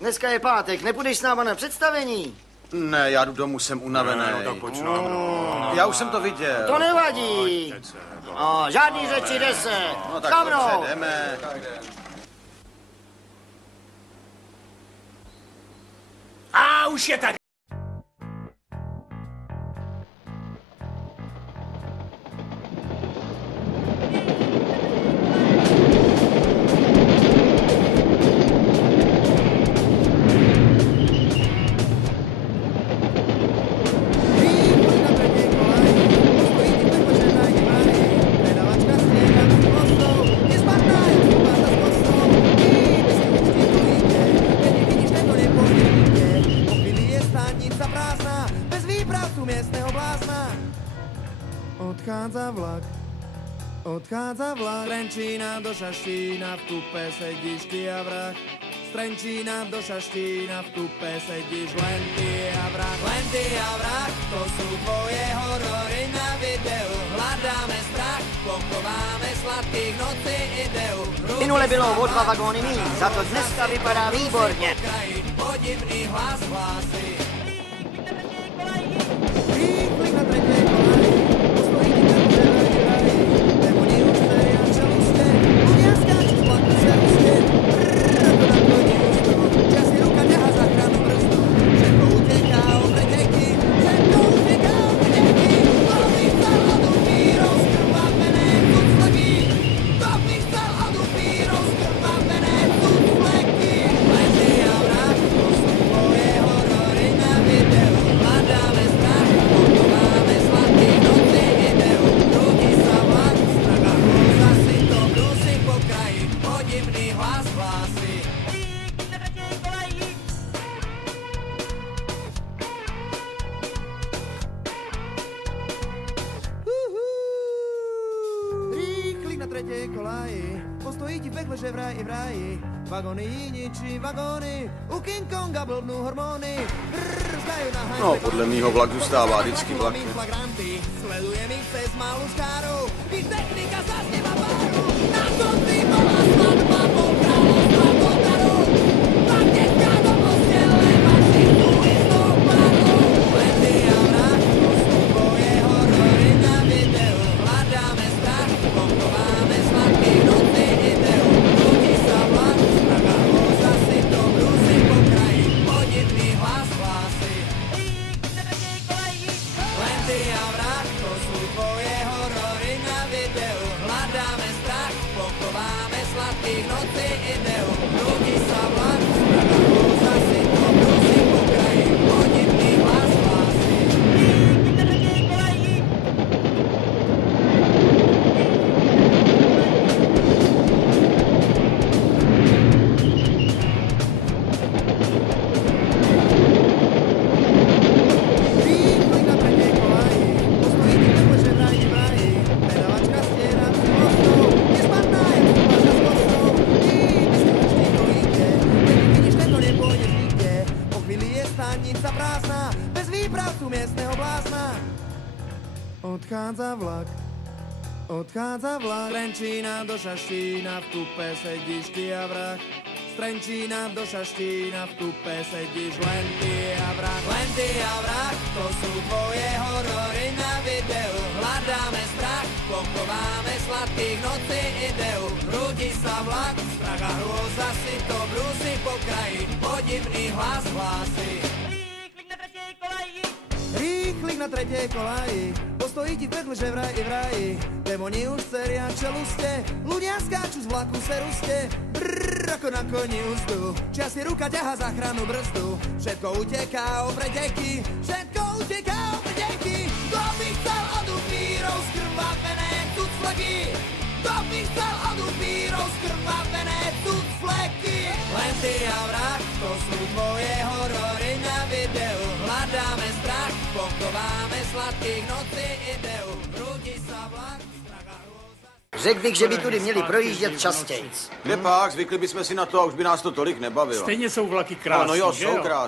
Dneska je pátek, nepůjdeš s náma na představení? Ne, já jdu domů, jsem unavený. Ne, no tak pojď no. Já už jsem to viděl. To nevadí. Žádný řeči, jde se. No tak Za mnou. dobře, jdeme. A už je tady. Odchádza vlak z Trenčína do Šaštína, v kupe sedíš ty a vrah. Z Trenčína do Šaštína, v kupe sedíš len ty a vrah, to sú tvoje horory na videu. Hľadáme strach, pochováme sladkých nocí ideu. Minule bylo o 2 vagóny míň, za to dneska vypadá výborně. Podivný hlas hlásí. Rýchlik na třetí kolaji, postojí ti tam žerají. Demoni už seria čelustě, ľudia skáču z vlaku serustě. Brrr, to naplní ústu, čas je ruka ťahá záchranu brzdu. Všetko uteká od preteky, To bych chcel od upírov skrvavené tucleky. To bych chcel od upírov skrvavené tucleky. Lety a vrah, to sú tvoje horory na videu. Hľadáme strach, pochováme sladkých nocí ideu. Krúti sa vlak, strach a hrôza si to brúsi po kraji. Podivný hlas hlásí. Rýchlik na tretej kolaji, postojí ti v pekle, že vraj i v raji. Vagóny ničí vagóny, u King Konga blbnú hormóny. Brrr, zdajú na hajzle. No, podle mýho vlak zůstává vždycky vlak. Sledujem ich cez malú škáru, ich technika sa sneva páru. Na konci bola svadba po kráľovstva Kotaru. Pak dětka do postele, vaši tú istú paru. Lety a vrah, to sú tvoje horory na videu. Hľadáme strach, pochováme sladkých nocí ideu. Krúti sa vlak, strach a hrôza si to brúsi po kraji. Podivný hlas hlásí. Lenty a vrah, to sú tvoje horory na videu. Hľadáme strach, pochováme sladkých nocí ideu. Krúti sa vlak, strach a hrôza si to brúsi po kraji. Podivný hlas hlásí. Rýchlik na tretej kolaji, postojí ti v pekle, že vraj i v raji. Predavačka stiera si mostou, je špatná, je vážna s kostou. Ty si vždy kolíte, keď vidíš, že to nepôjdeš nikde. Po chvíli je stanica prázdna, bez výpravcu miestneho blázna. Odchádza vlak, z Trenčína do Šaštína, v kupe sedíš ty a vrah. Z Trenčína do Šaštína, v kupe sedíš len ty a vrah, to sú tvoje horory na videu. Hľadáme strach, pochováme sladkých nocí ideu. Hrúti sa vlak, strach a hrôza si to brúsi po kraji. Podivný hlas hlásí. Rýchlik na tretej kolaji, postojí ti v pekle, že vraj i v raji. Demoni už seria čeluste, ľudia skáču z vlaku seruste. Brrr, ako na koni úzdu, čas je ruka ťahá záchranu brzdu. Všetko uteká o preteky, To bych chcel od upírov skrvavené tucleky. To bych chcel od upírov skrvavené tucleky. Lenty a vrah, to sú tvoje horory na videu. Hľadáme strach, pochováme sladkých nocí ideu. Hrúti sa vlak, strach a hrôza. Řekl bych, že by tudy měli projíždět častějc. Kde pak, zvykli bychom si na to a už by nás to tolik nebavilo. Stejně jsou vlaky krásný, No jo, že jsou krásný.